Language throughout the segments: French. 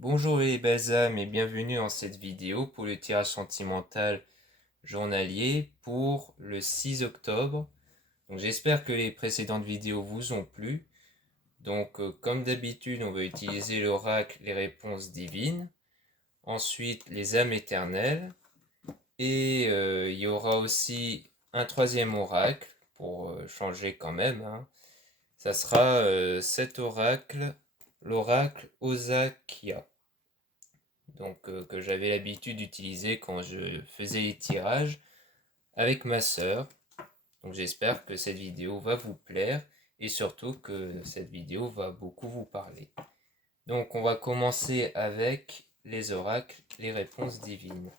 Bonjour les belles âmes et bienvenue dans cette vidéo pour le tirage sentimental journalier pour le 6 octobre. Donc j'espère que les précédentes vidéos vous ont plu. Donc comme d'habitude on va utiliser l'oracle les réponses divines, ensuite les âmes éternelles et il y aura aussi un troisième oracle pour changer quand même, hein. Ça sera cet oracle, l'oracle Osakia. Donc que j'avais l'habitude d'utiliser quand je faisais les tirages avec ma sœur. Donc j'espère que cette vidéo va vous plaire et surtout que cette vidéo va beaucoup vous parler. Donc on va commencer avec les oracles, les réponses divines.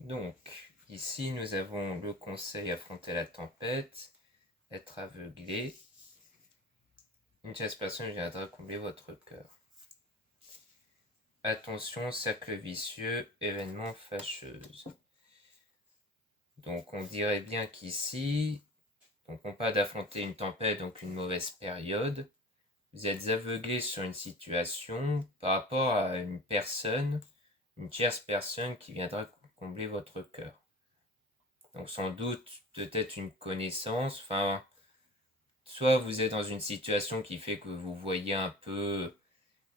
Donc ici nous avons le conseil affronter la tempête, être aveuglé. Une tierce personne viendra combler votre cœur. Attention, cercle vicieux, événement fâcheuse. Donc on dirait bien qu'ici, donc on parle d'affronter une tempête, donc une mauvaise période. Vous êtes aveuglé sur une situation par rapport à une personne, une tierce personne qui viendra combler votre cœur. Donc sans doute peut-être une connaissance, enfin, soit vous êtes dans une situation qui fait que vous voyez un peu,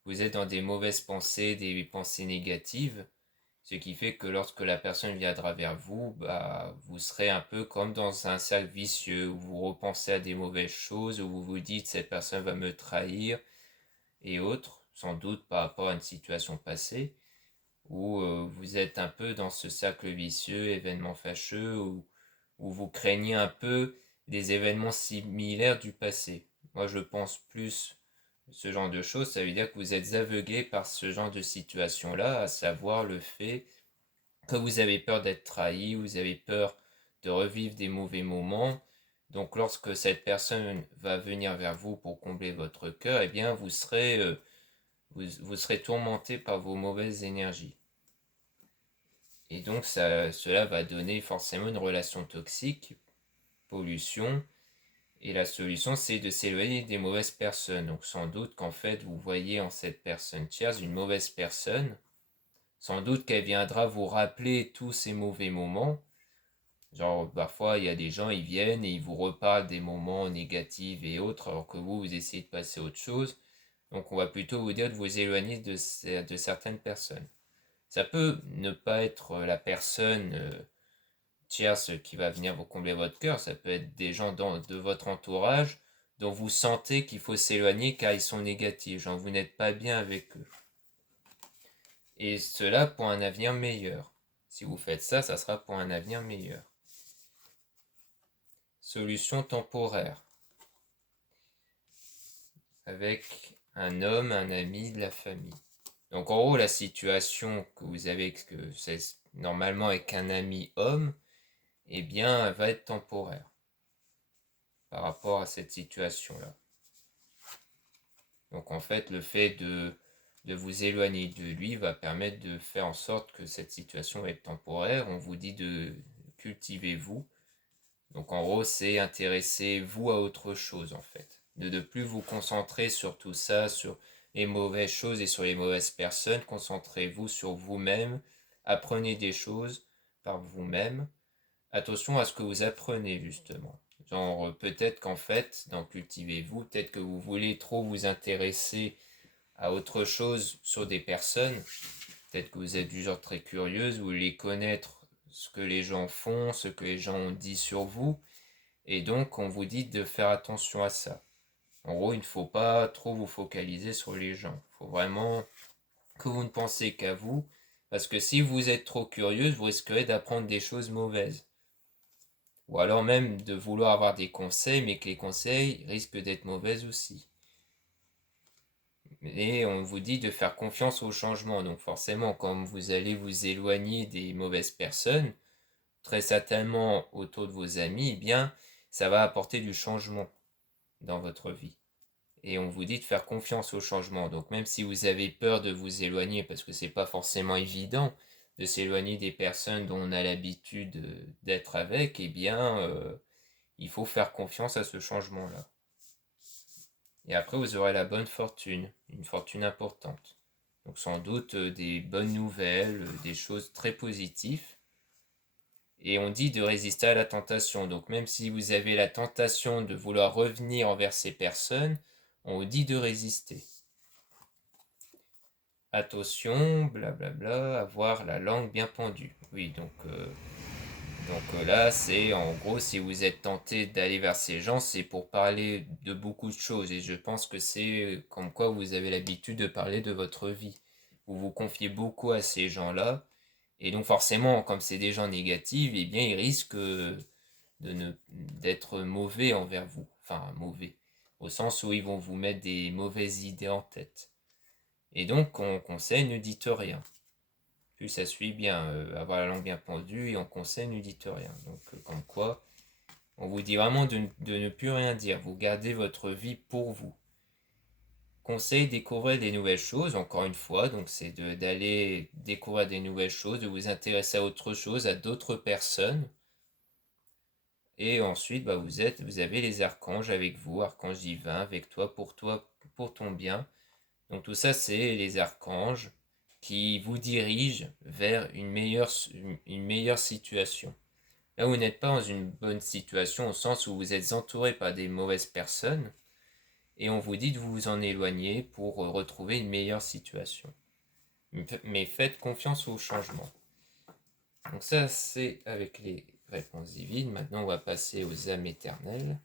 vous êtes dans des mauvaises pensées, des pensées négatives, ce qui fait que lorsque la personne viendra vers vous, bah, vous serez un peu comme dans un cercle vicieux où vous repensez à des mauvaises choses, où vous vous dites cette personne va me trahir et autres, sans doute par rapport à une situation passée, où vous êtes un peu dans ce cercle vicieux, événements fâcheux, où vous craignez un peu des événements similaires du passé. Moi je pense plus ce genre de choses, ça veut dire que vous êtes aveuglé par ce genre de situation-là, à savoir le fait que vous avez peur d'être trahi, vous avez peur de revivre des mauvais moments. Donc lorsque cette personne va venir vers vous pour combler votre cœur, eh bien vous serez tourmenté par vos mauvaises énergies. Et donc cela va donner forcément une relation toxique, pollution. Et la solution, c'est de s'éloigner des mauvaises personnes. Donc sans doute qu'en fait, vous voyez en cette personne tierce une mauvaise personne. Sans doute qu'elle viendra vous rappeler tous ces mauvais moments. Genre, parfois, il y a des gens, ils viennent et ils vous reparlent des moments négatifs et autres, alors que vous essayez de passer à autre chose. Donc, on va plutôt vous dire de vous éloigner de certaines personnes. Ça peut ne pas être la personne tierce qui va venir vous combler votre cœur, ça peut être des gens de votre entourage dont vous sentez qu'il faut s'éloigner car ils sont négatifs, genre vous n'êtes pas bien avec eux. Et cela pour un avenir meilleur. Si vous faites ça, ça sera pour un avenir meilleur. Solution temporaire. Avec un homme, un ami de la famille. Donc en gros, la situation que vous avez, que c'est normalement avec un ami homme, eh bien, elle va être temporaire par rapport à cette situation-là. Donc en fait, le fait de vous éloigner de lui va permettre de faire en sorte que cette situation va être temporaire. On vous dit de cultiver vous. Donc en gros, c'est intéressez-vous à autre chose en fait. De ne plus vous concentrer sur tout ça, sur les mauvaises choses et sur les mauvaises personnes. Concentrez-vous sur vous-même. Apprenez des choses par vous-même. Attention à ce que vous apprenez justement. Genre peut-être qu'en fait, dans cultivez-vous, peut-être que vous voulez trop vous intéresser à autre chose sur des personnes. Peut-être que vous êtes du genre très curieuse, vous voulez connaître ce que les gens font, ce que les gens ont dit sur vous. Et donc, on vous dit de faire attention à ça. En gros, il ne faut pas trop vous focaliser sur les gens. Il faut vraiment que vous ne pensez qu'à vous. Parce que si vous êtes trop curieuse, vous risquerez d'apprendre des choses mauvaises. Ou alors même de vouloir avoir des conseils, mais que les conseils risquent d'être mauvais aussi. Et on vous dit de faire confiance au changement. Donc forcément, quand vous allez vous éloigner des mauvaises personnes, très certainement autour de vos amis, eh bien, ça va apporter du changement dans votre vie. Et on vous dit de faire confiance au changement. Donc même si vous avez peur de vous éloigner, parce que c'est pas forcément évident de s'éloigner des personnes dont on a l'habitude d'être avec, eh bien, il faut faire confiance à ce changement-là. Et après, vous aurez la bonne fortune, une fortune importante. Donc sans doute des bonnes nouvelles, des choses très positives. Et on dit de résister à la tentation. Donc même si vous avez la tentation de vouloir revenir envers ces personnes, on vous dit de résister. Attention, blablabla, avoir la langue bien pendue. Oui, donc là, c'est en gros, si vous êtes tenté d'aller vers ces gens, c'est pour parler de beaucoup de choses. Et je pense que c'est comme quoi vous avez l'habitude de parler de votre vie. Vous vous confiez beaucoup à ces gens-là. Et donc forcément, comme c'est des gens négatifs, eh bien, ils risquent d'être mauvais envers vous. Enfin, mauvais. Au sens où ils vont vous mettre des mauvaises idées en tête. Et donc, on conseille, ne dites rien. Plus ça suit bien, avoir la langue bien pendue, et on conseille, ne dites rien. Donc, comme quoi, on vous dit vraiment de ne plus rien dire. Vous gardez votre vie pour vous. Conseil, découvrir des nouvelles choses, encore une fois, donc c'est d'aller découvrir des nouvelles choses, de vous intéresser à autre chose, à d'autres personnes. Et ensuite, bah, vous avez les archanges avec vous, archange divin, avec toi, pour ton bien. Donc tout ça, c'est les archanges qui vous dirigent vers une meilleure situation. Là, vous n'êtes pas dans une bonne situation au sens où vous êtes entouré par des mauvaises personnes et on vous dit de vous en éloigner pour retrouver une meilleure situation. Mais faites confiance au changement. Donc ça, c'est avec les réponses divines. Maintenant, on va passer aux âmes éternelles.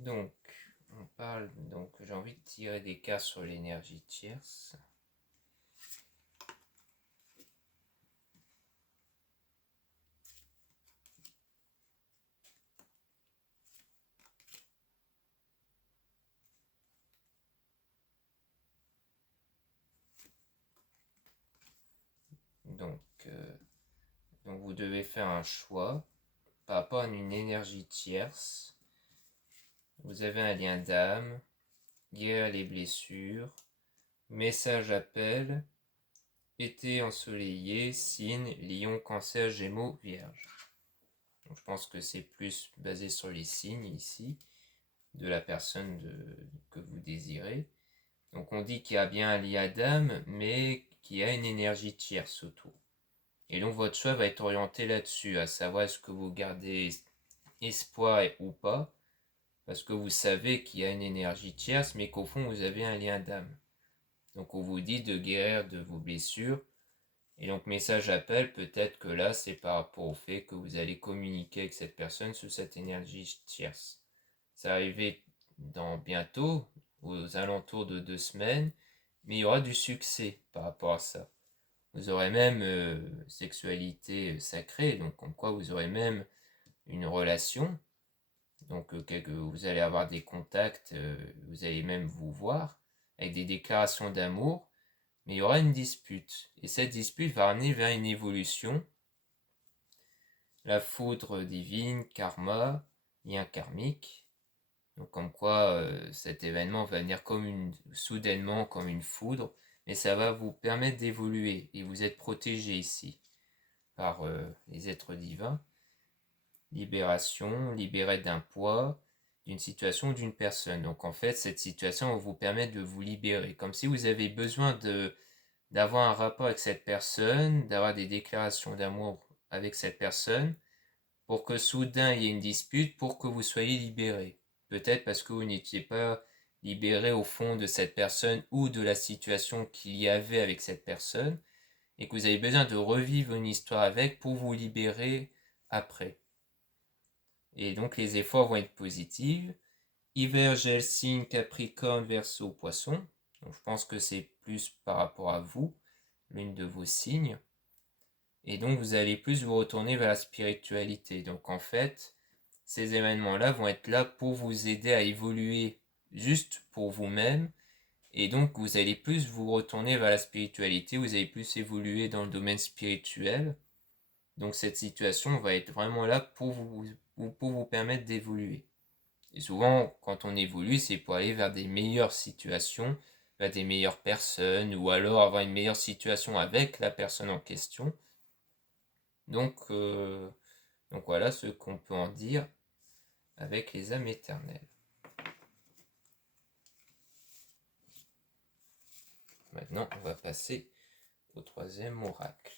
Donc, on parle, donc j'ai envie de tirer des cartes sur l'énergie tierce. Donc, donc vous devez faire un choix par rapport à une énergie tierce. Vous avez un lien d'âme, guérir les blessures, message appel, été ensoleillé, signe, lion, cancer, gémeaux, vierge. Donc je pense que c'est plus basé sur les signes ici de la personne que vous désirez. Donc on dit qu'il y a bien un lien d'âme, mais qu'il y a une énergie tierce autour. Et donc votre choix va être orienté là-dessus, à savoir est-ce que vous gardez espoir ou pas, parce que vous savez qu'il y a une énergie tierce, mais qu'au fond vous avez un lien d'âme. Donc on vous dit de guérir de vos blessures. Et donc message appel, peut-être que là c'est par rapport au fait que vous allez communiquer avec cette personne sous cette énergie tierce. Ça va arriver dans bientôt, aux alentours de 2 semaines, mais il y aura du succès par rapport à ça. Vous aurez même sexualité sacrée, donc comme quoi vous aurez même une relation, donc vous allez avoir des contacts, vous allez même vous voir, avec des déclarations d'amour, mais il y aura une dispute, et cette dispute va amener vers une évolution, la foudre divine, karma, lien karmique, donc comme quoi cet événement va venir soudainement comme une foudre, mais ça va vous permettre d'évoluer, et vous êtes protégé ici par les êtres divins. Libération, libéré d'un poids, d'une situation ou d'une personne. Donc en fait, cette situation va vous permettre de vous libérer, comme si vous avez besoin d'avoir un rapport avec cette personne, d'avoir des déclarations d'amour avec cette personne, pour que soudain il y ait une dispute, pour que vous soyez libéré. Peut-être parce que vous n'étiez pas libéré au fond de cette personne ou de la situation qu'il y avait avec cette personne, et que vous avez besoin de revivre une histoire avec pour vous libérer après. Et donc les efforts vont être positifs. Hiver, gel, signe, Capricorne, Verseau, Poisson. Donc je pense que c'est plus par rapport à vous, l'une de vos signes. Et donc vous allez plus vous retourner vers la spiritualité. Donc en fait, ces événements-là vont être là pour vous aider à évoluer juste pour vous-même. Et donc vous allez plus vous retourner vers la spiritualité, vous allez plus évoluer dans le domaine spirituel. Donc cette situation va être vraiment là pour vous permettre d'évoluer. Et souvent, quand on évolue, c'est pour aller vers des meilleures situations, vers des meilleures personnes, ou alors avoir une meilleure situation avec la personne en question. Donc, donc voilà ce qu'on peut en dire avec les âmes éternelles. Maintenant, on va passer au troisième oracle.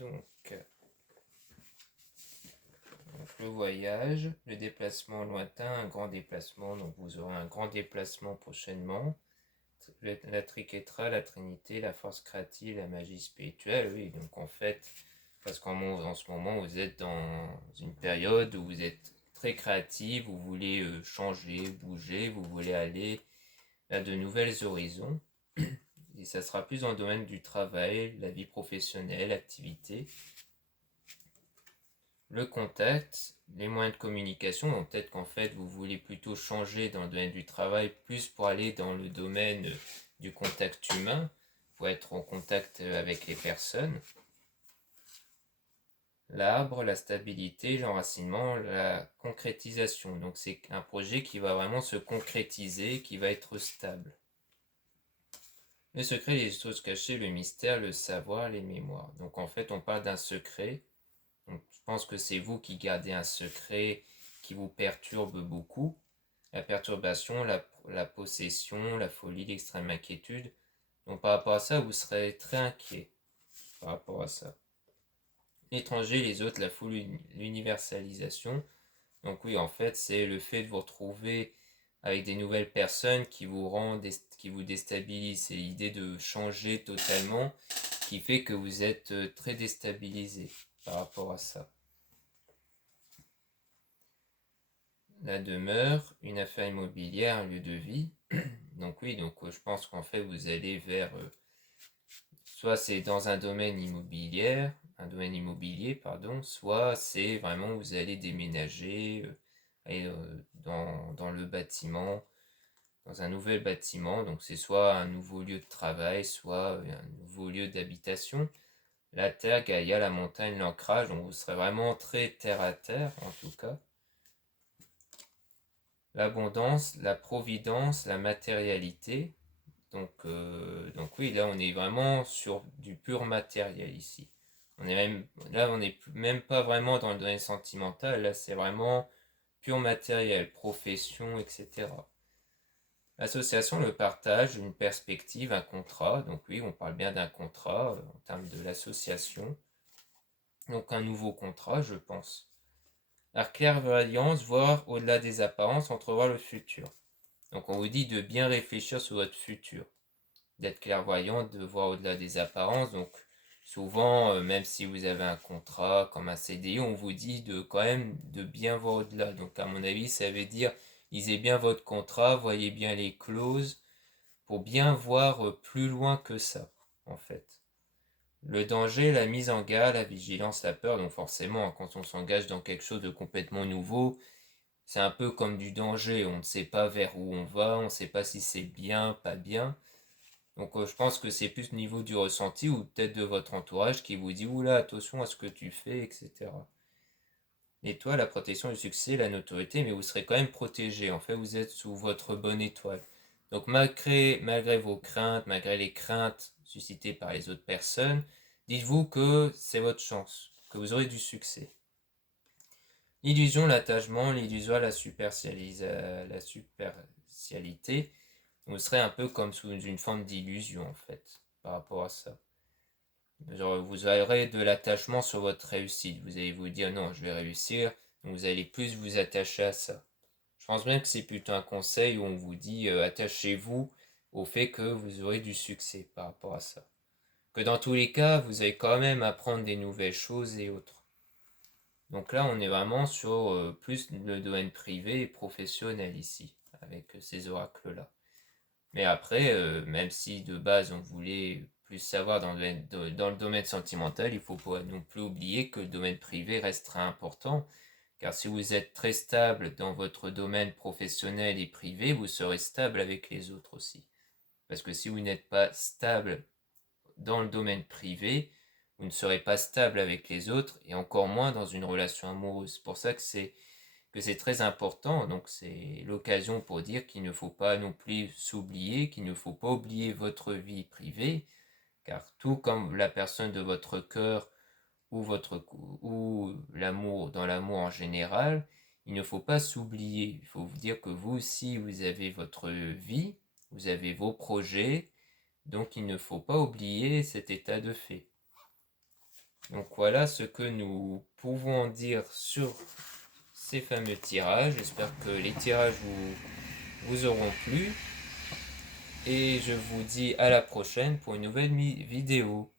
Donc, le voyage, le déplacement lointain, un grand déplacement. Donc vous aurez un grand déplacement prochainement. La triquetra, la trinité, la force créative, la magie spirituelle. Oui, donc en fait, parce qu'en ce moment, vous êtes dans une période où vous êtes très créatif, vous voulez changer, bouger, vous voulez aller à de nouvelles horizons. Et ça sera plus dans le domaine du travail, la vie professionnelle, l'activité. Le contact, les moyens de communication, donc peut-être qu'en fait vous voulez plutôt changer dans le domaine du travail, plus pour aller dans le domaine du contact humain, pour être en contact avec les personnes. L'arbre, la stabilité, l'enracinement, la concrétisation. Donc c'est un projet qui va vraiment se concrétiser, qui va être stable. Le secret, les choses cachées, le mystère, le savoir, les mémoires. Donc en fait on parle d'un secret. Donc, je pense que c'est vous qui gardez un secret qui vous perturbe beaucoup. La perturbation, la possession, la folie, l'extrême inquiétude. Donc par rapport à ça, vous serez très inquiet par rapport à ça. L'étranger, les autres, la foule, l'universalisation. Donc oui, en fait, c'est le fait de vous retrouver avec des nouvelles personnes qui vous déstabilisent. C'est l'idée de changer totalement qui fait que vous êtes très déstabilisé par rapport à ça. La demeure, une affaire immobilière, un lieu de vie. Donc oui, donc je pense qu'en fait vous allez vers soit c'est dans un domaine immobilier, pardon, soit c'est vraiment vous allez déménager dans le bâtiment, dans un nouvel bâtiment. Donc c'est soit un nouveau lieu de travail, soit un nouveau lieu d'habitation. La terre, Gaïa, la montagne, l'ancrage, donc vous serez vraiment très terre à terre en tout cas. L'abondance, la providence, la matérialité. Donc oui, là on est vraiment sur du pur matériel ici. Là on n'est même pas vraiment dans le domaine sentimental, là c'est vraiment pur matériel, profession, etc. L'association, le partage, une perspective, un contrat. Donc oui, on parle bien d'un contrat en termes de l'association. Donc un nouveau contrat, je pense. La clairvoyance, voir au-delà des apparences, entrevoir le futur. Donc on vous dit de bien réfléchir sur votre futur, d'être clairvoyant, de voir au-delà des apparences. Donc souvent, même si vous avez un contrat comme un CDI, on vous dit de quand même de bien voir au-delà. Donc à mon avis, ça veut dire lisez bien votre contrat, voyez bien les clauses pour bien voir plus loin que ça, en fait. Le danger, la mise en garde, la vigilance, la peur. Donc forcément, quand on s'engage dans quelque chose de complètement nouveau, c'est un peu comme du danger. On ne sait pas vers où on va, on ne sait pas si c'est bien, pas bien. Donc je pense que c'est plus au niveau du ressenti ou peut-être de votre entourage qui vous dit oula, attention à ce que tu fais, etc. L'étoile, la protection, le succès, la notoriété, mais vous serez quand même protégé. En fait, vous êtes sous votre bonne étoile. Donc malgré vos craintes, malgré les craintes suscitées par les autres personnes, dites-vous que c'est votre chance, que vous aurez du succès. L'illusion, l'attachement, l'illusoire, la superficialité, vous serez un peu comme sous une forme d'illusion en fait, par rapport à ça. Genre, vous aurez de l'attachement sur votre réussite. Vous allez vous dire non, je vais réussir, donc vous allez plus vous attacher à ça. Je pense même que c'est plutôt un conseil où on vous dit attachez-vous au fait que vous aurez du succès par rapport à ça. Que dans tous les cas, vous allez quand même apprendre des nouvelles choses et autres. Donc là, on est vraiment sur plus le domaine privé et professionnel ici, avec ces oracles-là. Mais après, même si de base on voulait plus savoir dans le domaine sentimental, il ne faut pas non plus oublier que le domaine privé restera important. Car si vous êtes très stable dans votre domaine professionnel et privé, vous serez stable avec les autres aussi. Parce que si vous n'êtes pas stable dans le domaine privé, vous ne serez pas stable avec les autres et encore moins dans une relation amoureuse. C'est pour ça que c'est très important. Donc c'est l'occasion pour dire qu'il ne faut pas non plus s'oublier, qu'il ne faut pas oublier votre vie privée, car tout comme la personne de votre cœur ou l'amour dans l'amour en général, il ne faut pas s'oublier. Il faut vous dire que vous aussi vous avez votre vie, vous avez vos projets, donc il ne faut pas oublier cet état de fait. Donc voilà ce que nous pouvons en dire sur ces fameux tirages. J'espère que les tirages vous auront plu. Et je vous dis à la prochaine pour une nouvelle vidéo.